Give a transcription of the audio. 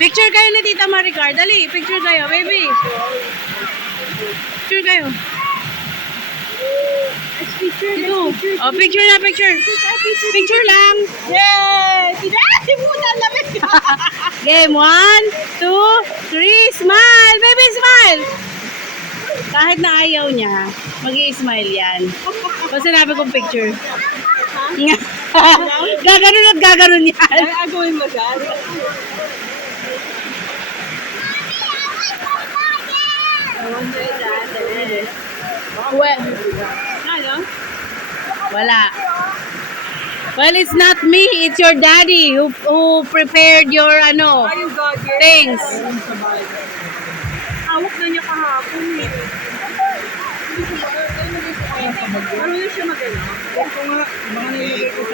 Picture kayo ni Tita Maricar. Dali, picture kayo, baby. Picture kayo. Ito. Oh, picture na, picture. Picture lang. Yay! Si Buta lamit ka. Game 1, 2, 3. Smile! Baby, smile! Kahit na ayaw niya, mag-i-smile yan. Pag sinabi kong picture. Gaganon at gaganon yan. Ay, agawin mo dyan. Well, Ano? wala. Well, it's not me. It's your daddy who prepared your ano Are you doggy? things. Hawak na niya kahapon eh. Marunong siya mag-ano. Ito nga, mga nilagay ko sa